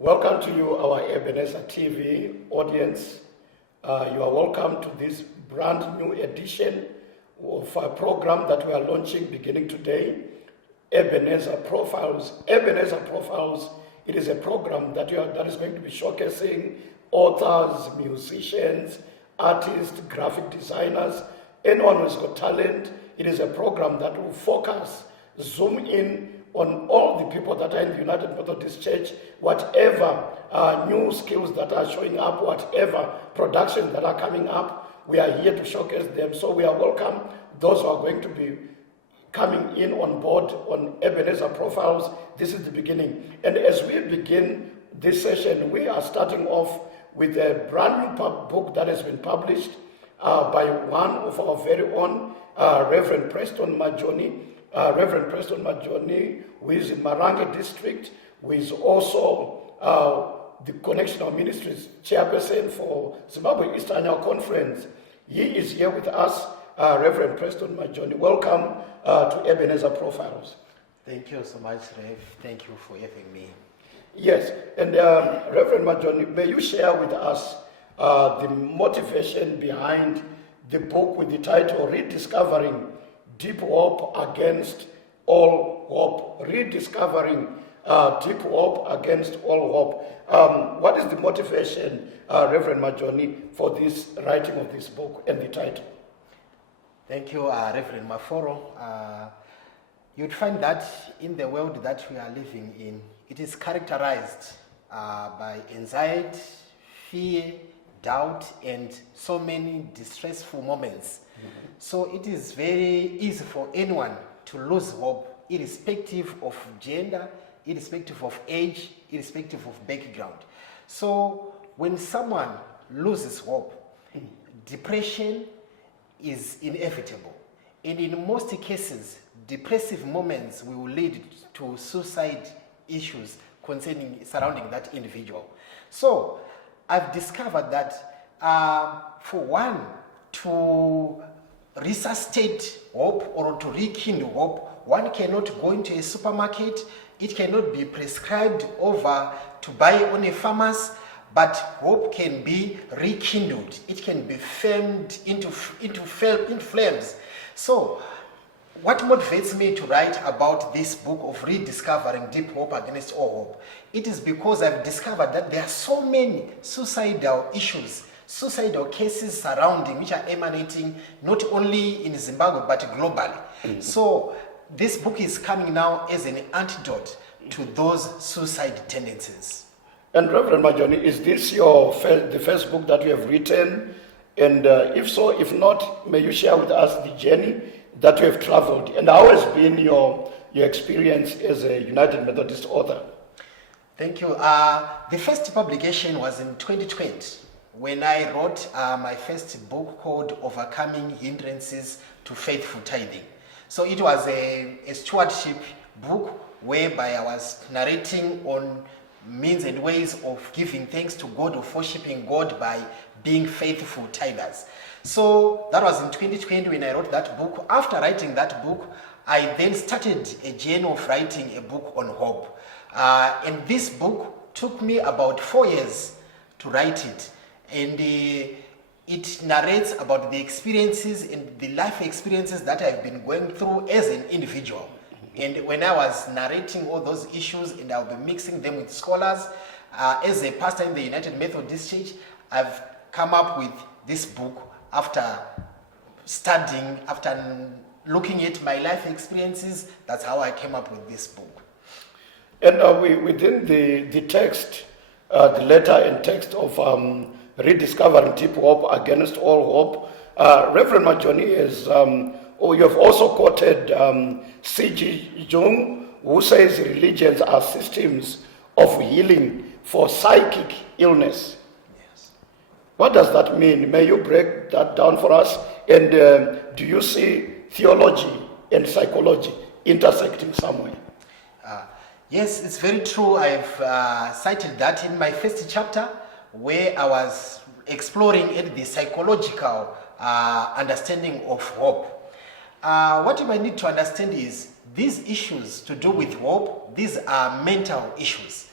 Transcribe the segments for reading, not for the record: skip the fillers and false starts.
Welcome to you, our Ebenezer TV audience. You are welcome to this brand new edition of a program that we are launching beginning today, Ebenezer Profiles. Ebenezer Profiles, it is a program that is going to be showcasing authors, musicians, artists, graphic designers, anyone who's got talent. It is a program that will focus, zoom in on all the people that are in the United Methodist Church, whatever new skills that are showing up, whatever productions that are coming up, we are here to showcase them. So we are welcome those who are going to be coming in on board on Ebenezer Profiles. This is the beginning. And as we begin this session, we are starting off with a brand new book that has been published by one of our very own, Rev Preston Majoni. Rev Preston Majoni, who is in Marange District, who is also the Connectional Ministries chairperson for Zimbabwe East Annual Conference. He is here with us, Rev Preston Majoni. Welcome to Ebenezer Profiles. Thank you so much, Rev. Thank you for having me. Yes, and Rev Majoni, may you share with us the motivation behind the book with the title Rediscovering Deep Hope Against All Hope. Rediscovering Deep Hope Against All Hope. What is the motivation, Reverend Majoni, for this writing of this book and the title? Thank you, Reverend Maforo. You'd find that in the world that we are living in, it is characterized by anxiety, fear, doubt, and so many distressful moments. So it is very easy for anyone to lose hope, irrespective of gender, irrespective of age, irrespective of background. So when someone loses hope, depression is inevitable. And in most cases, depressive moments will lead to suicide issues surrounding that individual. So I've discovered that for one to resuscitate hope or to rekindle hope, one cannot go into a supermarket. It cannot be prescribed over to buy on a pharmacy, but hope can be rekindled. It can be flamed into flames. So what motivates me to write about this book of Rediscovering Deep Hope Against All Hope? It is because I've discovered that there are so many suicidal issues, suicidal cases surrounding, which are emanating not only in Zimbabwe but globally. So this book is coming now as an antidote to those suicide tendencies. And Reverend Majoni, is this the first book that you have written? And if so, if not, may you share with us the journey that you have traveled, and how has been your experience as a United Methodist author? Thank you. The first publication was in 2020 when I wrote my first book called Overcoming Hindrances to Faithful Tithing. So it was a stewardship book whereby I was narrating on means and ways of giving thanks to God, of worshiping God by being faithful tithers. So that was in 2020 when I wrote that book. After writing that book, I then started a journey of writing a book on hope. And this book took me about 4 years to write it. And it narrates about the experiences and the life experiences that I've been going through as an individual. And when I was narrating all those issues and I'll be mixing them with scholars, as a pastor in the United Methodist Church, I've come up with this book after studying, after looking at my life experiences. That's how I came up with this book. And within the text, the letter and text of Rediscovering Deep Hope Against All Hope, Reverend Majoni is, you have also quoted C.G. Jung, who says religions are systems of healing for psychic illness. Yes. What does that mean? May you break that down for us? And do you see theology and psychology intersecting somewhere? Yes, it's very true. I've cited that in my first chapter where I was exploring the psychological understanding of hope. What you might need to understand is these issues to do with hope, these are mental issues.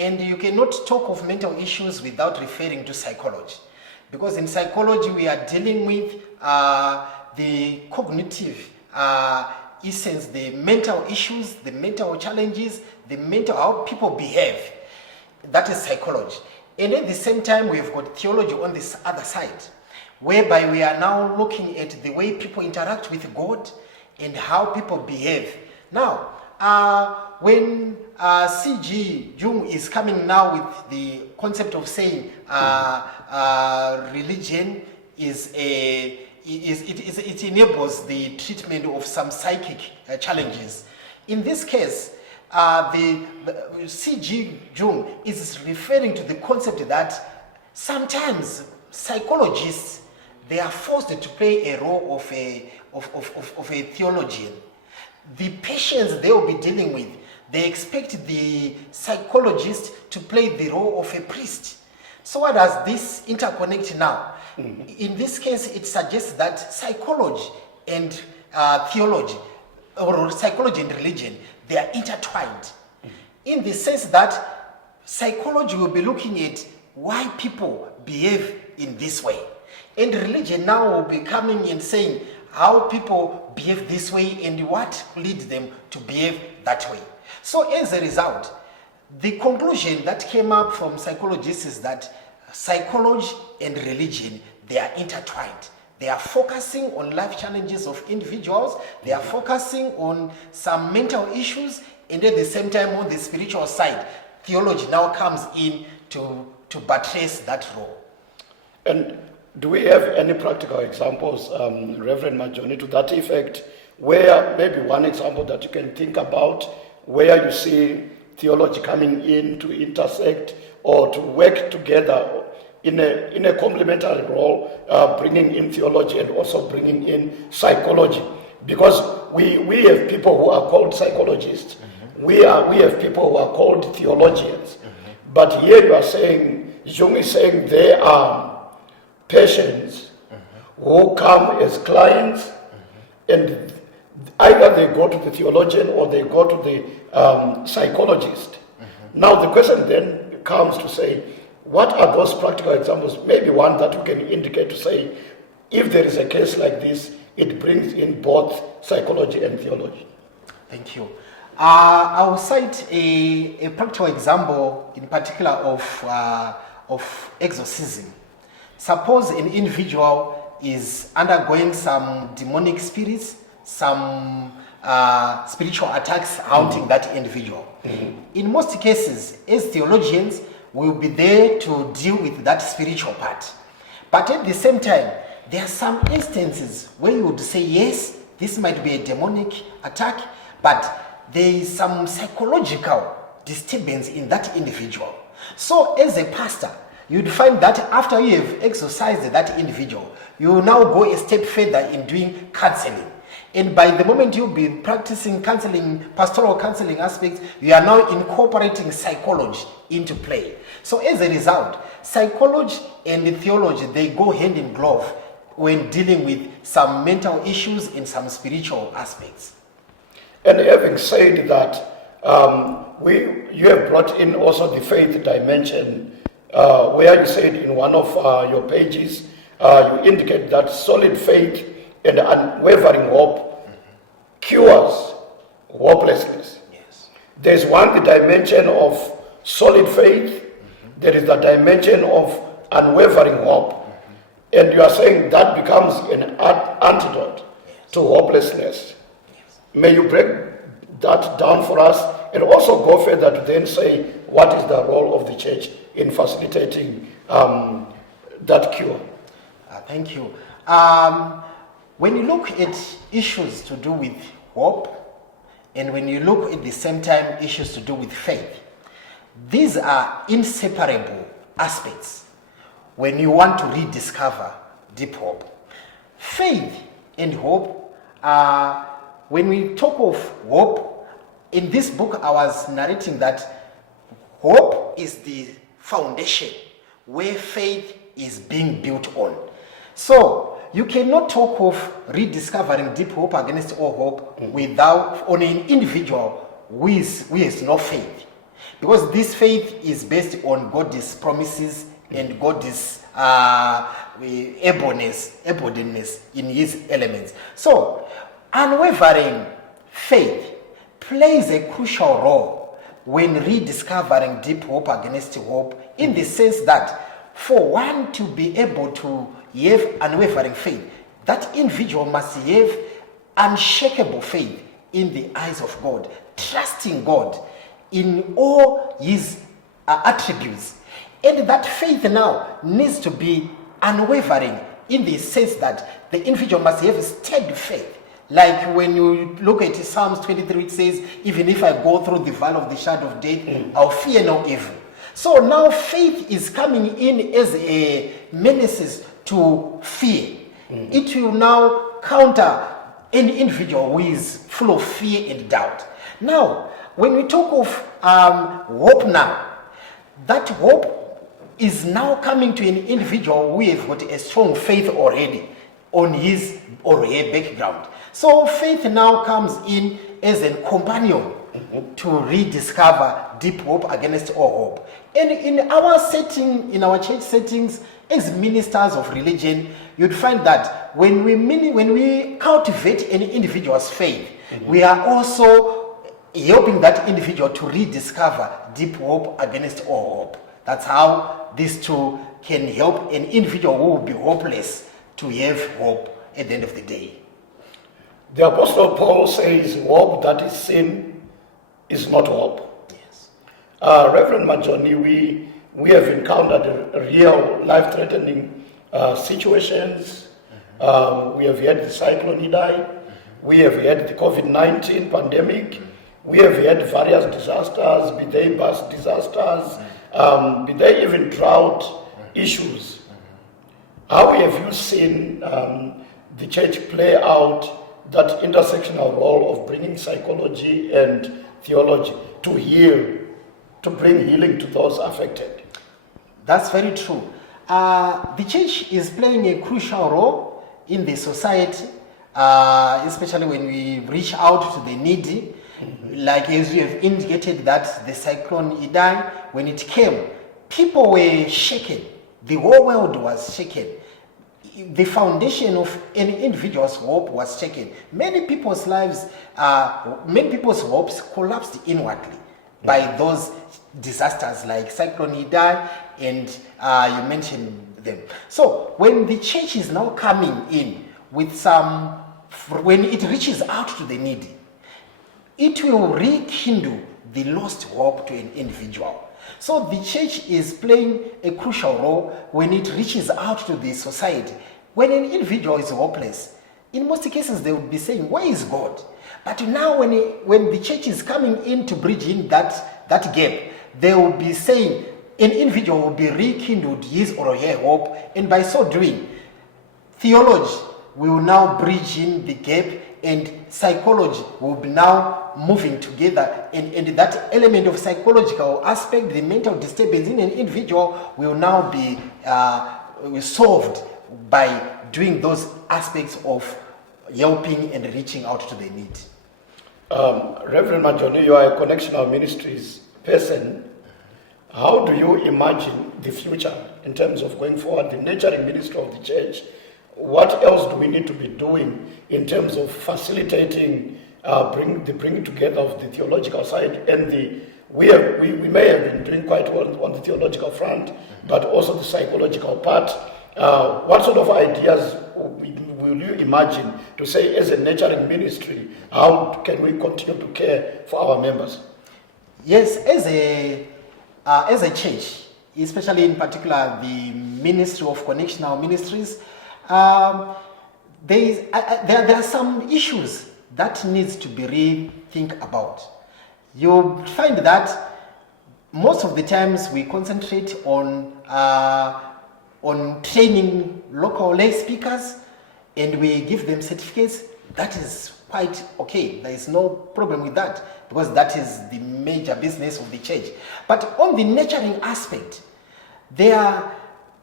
And you cannot talk of mental issues without referring to psychology. Because in psychology, we are dealing with the cognitive essence, the mental issues, the mental challenges, how people behave. That is psychology. And at the same time, we've got theology on this other side, whereby we are now looking at the way people interact with God and how people behave. Now, when C.G. Jung is coming now with the concept of saying religion it enables the treatment of some psychic challenges. In this case, the C.G. Jung is referring to the concept that sometimes psychologists, they are forced to play a role of a theologian. The patients they will be dealing with, they expect the psychologist to play the role of a priest. So what does this interconnect now? In this case, it suggests that psychology and theology, or psychology and religion, they are intertwined. In the sense that psychology will be looking at why people behave in this way. And religion now will be coming and saying how people behave this way and what leads them to behave that way. So as a result, the conclusion that came up from psychologists is that psychology and religion, they are intertwined. They are focusing on life challenges of individuals. They are focusing on some mental issues, and at the same time on the spiritual side, theology now comes in to buttress that role. And do we have any practical examples, Reverend Majoni, to that effect, where maybe one example that you can think about, where you see theology coming in to intersect or to work together in a complementary role, bringing in theology and also bringing in psychology? Because we have people who are called psychologists. We have people who are called theologians. But here you are saying, Jung is saying there are patients who come as clients, and either they go to the theologian or they go to the psychologist. Now the question then comes to say, what are those practical examples? Maybe one that we can indicate to say, if there is a case like this, it brings in both psychology and theology. Thank you. I will cite a practical example in particular of exorcism. Suppose an individual is undergoing some demonic spirits, some spiritual attacks haunting that individual. In most cases, as theologians, we will be there to deal with that spiritual part. But at the same time, there are some instances where you would say, yes, this might be a demonic attack, but there is some psychological disturbance in that individual. So as a pastor, you'd find that after you have exorcised that individual, you will now go a step further in doing counseling. And by the moment you'll be practicing counseling, pastoral counseling aspects, you are now incorporating psychology into play. So as a result, psychology and theology, they go hand in glove when dealing with some mental issues and some spiritual aspects. And having said that, you have brought in also the faith dimension, where you said in one of your pages, you indicate that solid faith and unwavering hope cures hopelessness. Yes. There's the dimension of solid faith, there is the dimension of unwavering hope. And you are saying that becomes an antidote to hopelessness. May you break that down for us and also go further to then say what is the role of the church in facilitating that cure. Thank you. When you look at issues to do with hope, and when you look at the same time issues to do with faith, these are inseparable aspects when you want to rediscover deep hope. Faith and hope are, when we talk of hope, in this book I was narrating that hope is the foundation where faith is being built on. So you cannot talk of rediscovering deep hope against all hope without on an individual who has no faith. Because this faith is based on God's promises and God's abundance in his elements. So, unwavering faith plays a crucial role when rediscovering deep hope against hope, in the sense that for one to be able to have unwavering faith, that individual must have unshakable faith in the eyes of God, trusting God in all his attributes. And that faith now needs to be unwavering in the sense that the individual must have steady faith. Like when you look at Psalms 23, it says, even if I go through the valley of the shadow of death, I'll fear no evil. So now faith is coming in as a menace to fear. It will now counter any individual who is full of fear and doubt. Now, when we talk of hope now, that hope is now coming to an individual who has got a strong faith already on his or her background. So faith now comes in as a companion to rediscover deep hope against all hope. And in our setting, in our church settings, as ministers of religion, you'd find that when we cultivate an individual's faith, we are also helping that individual to rediscover deep hope against all hope. That's how these two can help an individual who will be hopeless to have hope at the end of the day. The Apostle Paul says, hope that is seen is not hope. Yes. Reverend Majoni, we have encountered real life-threatening situations. We have had the cyclone Idai. We have had the COVID-19 pandemic. We have had various disasters, be they bus disasters, be they even drought issues. How have you seen the church play out that intersectional role of bringing psychology and theology to heal, to bring healing to those affected? That's very true. The church is playing a crucial role in the society, especially when we reach out to the needy. Like as you have indicated that the cyclone Idai, when it came, people were shaken. The whole world was shaken. The foundation of an individual's hope was shaken. Many people's lives, many people's hopes collapsed inwardly by those disasters like cyclone Idai, and you mentioned them. So when the church is now coming in with when it reaches out to the needy, it will rekindle the lost hope to an individual. So the church is playing a crucial role when it reaches out to the society. When an individual is hopeless, in most cases they would be saying, where is God? But now when the church is coming in to bridge in that gap, they will be saying an individual will be rekindled his or her hope, and by so doing, theology will now bridge in the gap, and psychology will be now moving together, and that element of psychological aspect, the mental disturbance in an individual, will now be solved by doing those aspects of helping and reaching out to the need. Reverend Majoni, you are a connectional ministries person. How do you imagine the future in terms of going forward, the nurturing ministry of the church? What else do we need to be doing in terms of facilitating the bringing together of the theological side and we may have been doing quite well on the theological front, but also the psychological part. What sort of ideas will you imagine to say, as a nurturing ministry, how can we continue to care for our members? Yes, as a church, especially in particular the Ministry of Connectional Ministries, there are some issues that needs to be rethink about. You'll find that most of the times we concentrate on training local lay speakers, and we give them certificates. That is quite okay. There is no problem with that, because that is the major business of the church. But on the nurturing aspect, there are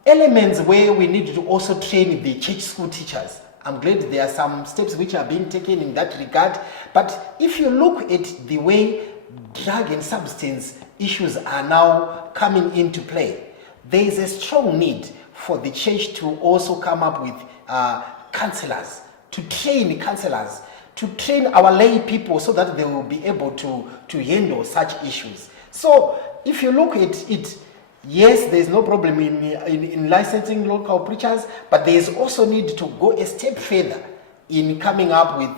elements where we need to also train the church school teachers. I'm glad there are some steps which are being taken in that regard. But if you look at the way drug and substance issues are now coming into play, there is a strong need for the church to also come up with counselors, to train counselors, to train our lay people so that they will be able to handle such issues. So if you look at it, yes, there's no problem in licensing local preachers, but there is also need to go a step further in coming up with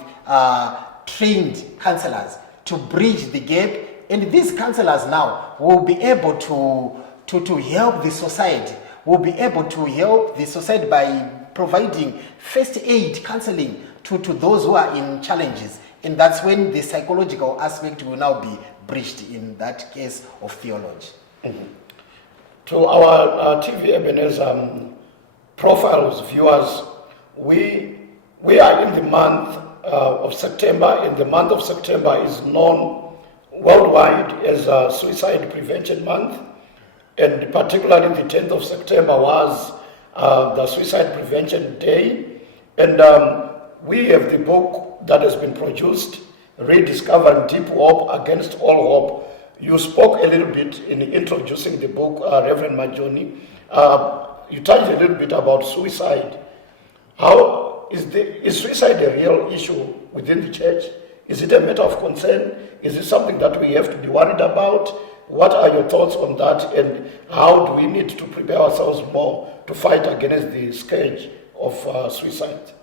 trained counselors to bridge the gap. And these counselors now will be able to help the society, will be able to help the society by providing first aid counseling to those who are in challenges. And that's when the psychological aspect will now be bridged in that case of theology. Mm-hmm. To our TV Ebenezer profiles, viewers, we are in the month of September, and the month of September is known worldwide as Suicide Prevention Month, and particularly the 10th of September was the Suicide Prevention Day. And we have the book that has been produced, Rediscovering Deep Hope Against All Hope. You spoke a little bit in introducing the book, Rev Majoni. You touched a little bit about suicide. How is suicide a real issue within the church? Is it a matter of concern? Is it something that we have to be worried about? What are your thoughts on that, and how do we need to prepare ourselves more to fight against the scourge of suicide?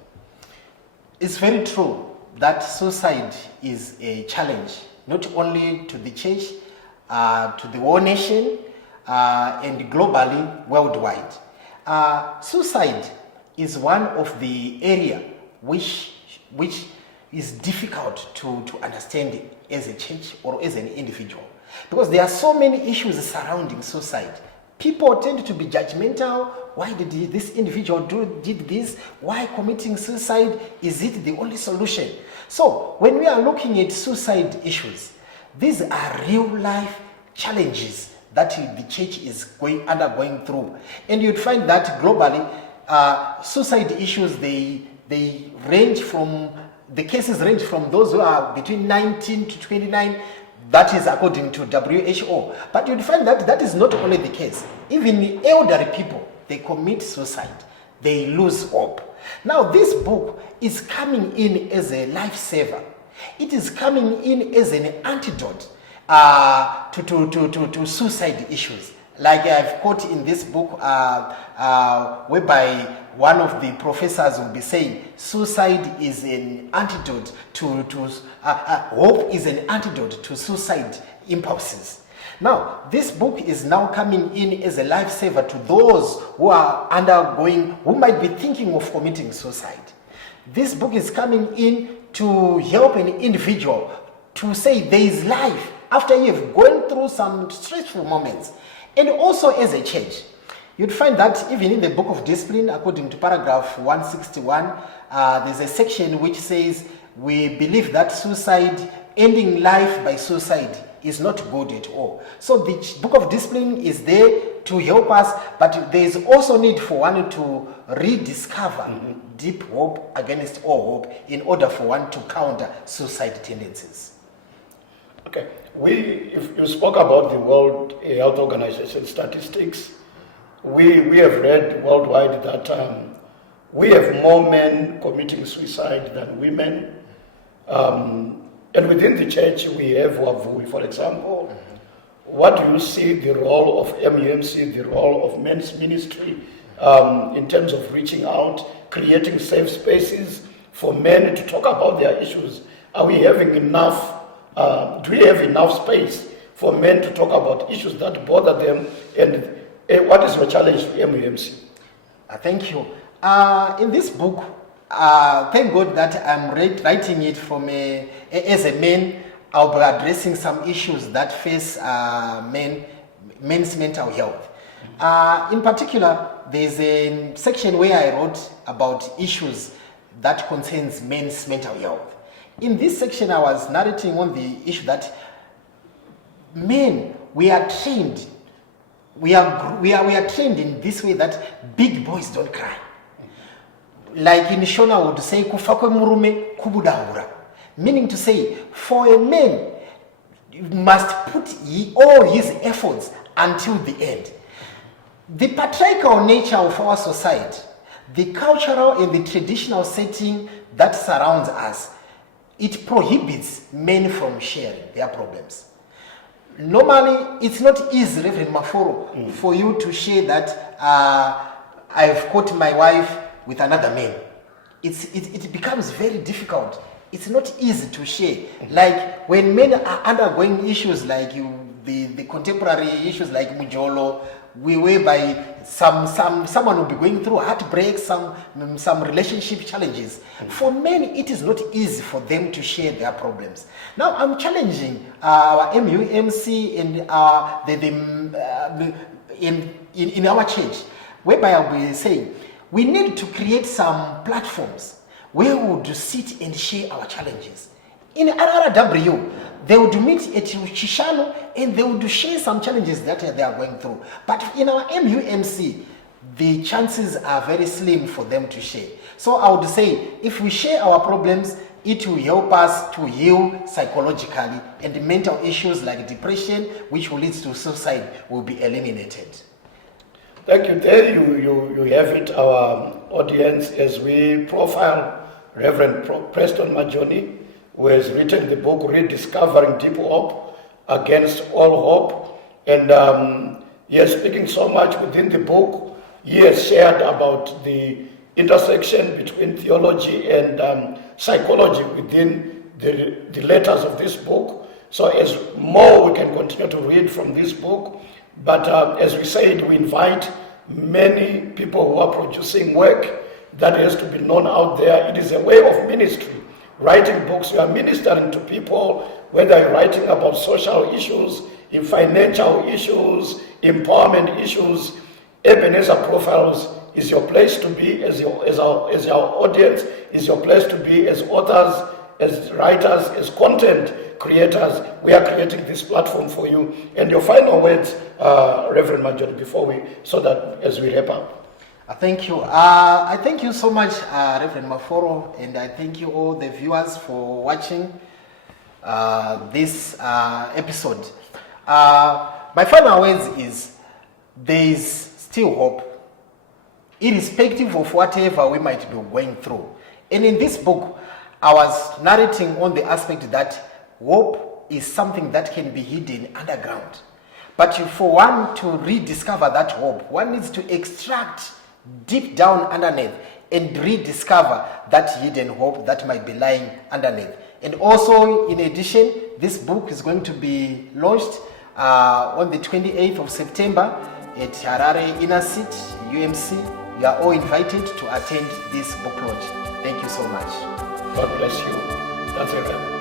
It's very true that suicide is a challenge, not only to the church, to the whole nation, and globally, worldwide. Suicide is one of the area which is difficult to understand as a church or as an individual, because there are so many issues surrounding suicide. People tend to be judgmental. Why did this individual did this? Why committing suicide? Is it the only solution? So when we are looking at suicide issues, these are real life challenges that the church is undergoing through. And you'd find that globally, suicide issues, the cases range from those who are between 19 to 29. That is according to WHO. But you'd find that is not only the case. Even elderly people, they commit suicide. They lose hope. Now, this book is coming in as a lifesaver. It is coming in as an antidote to suicide issues. Like I've quote in this book, whereby one of the professors will be saying, suicide is an antidote hope is an antidote to suicide impulses. Now, this book is now coming in as a lifesaver to those who are who might be thinking of committing suicide. This book is coming in to help an individual to say there is life after you've gone through some stressful moments. And also as a church, you'd find that even in the book of discipline, according to paragraph 161, there's a section which says, we believe that suicide, ending life by suicide, is not good at all. So the book of discipline is there to help us, but there is also need for one to rediscover deep hope against all hope in order for one to counter suicide tendencies. Okay, if you spoke about the World Health Organization statistics, we have read worldwide that we have more men committing suicide than women. And within the church, we have Wavui, for example. What do you see the role of MUMC, the role of men's ministry in terms of reaching out, creating safe spaces for men to talk about their issues? Are we having enough? Do we have enough space for men to talk about issues that bother them? And what is your challenge to MUMC? Thank you. In this book, thank God that I'm writing it from as a man. I'll be addressing some issues that face men's mental health. In particular, there's a section where I wrote about issues that concerns men's mental health. In this section, I was narrating on the issue that men, we are trained. We are trained in this way that big boys don't cry. Like in Shona would say, kufa kwe murume kubudahura. Meaning to say, for a man, must put all his efforts until the end. The patriarchal nature of our society, the cultural and the traditional setting that surrounds us, it prohibits men from sharing their problems. Normally, it's not easy, Reverend Maforo, for you to share that I've caught my wife with another man. It becomes very difficult. It's not easy to share. Like when men are undergoing issues like the contemporary issues like Mujolo, whereby someone will be going through heartbreak, some relationship challenges. For men, it is not easy for them to share their problems. Now, I'm challenging our MUMC and in our church, whereby I'll be saying we need to create some platforms where we would sit and share our challenges. In RRW, they would meet at Chishano and they would share some challenges that they are going through. But in our MUMC, the chances are very slim for them to share. So I would say, if we share our problems, it will help us to heal psychologically, and the mental issues like depression, which will lead to suicide, will be eliminated. Thank you. There you have it, our audience, as we profile Reverend Preston Majoni, who has written the book Rediscovering Deep Hope Against All Hope. And he is speaking so much within the book. He has shared about the intersection between theology and psychology within the letters of this book. So as more we can continue to read from this book. But as we said, we invite many people who are producing work that has to be known out there. It is a way of ministry. Writing books, you are ministering to people, whether you're writing about social issues, in financial issues, empowerment issues. Ebenezer Profiles is your place to be as our audience, is your place to be as authors, as writers, as content creators. We are creating this platform for you. And your final words, Reverend Majoni, so that as we wrap up. Thank you. I thank you so much, Reverend Maforo, and I thank you all the viewers for watching this episode. My final words is, there is still hope, irrespective of whatever we might be going through. And in this book, I was narrating on the aspect that hope is something that can be hidden underground. But for one to rediscover that hope, one needs to extract deep down underneath and rediscover that hidden hope that might be lying underneath. And also, in addition, this book is going to be launched on the 28th of September at Harare Inner Seat, UMC. You are all invited to attend this book launch. Thank you so much. God bless you. That's it.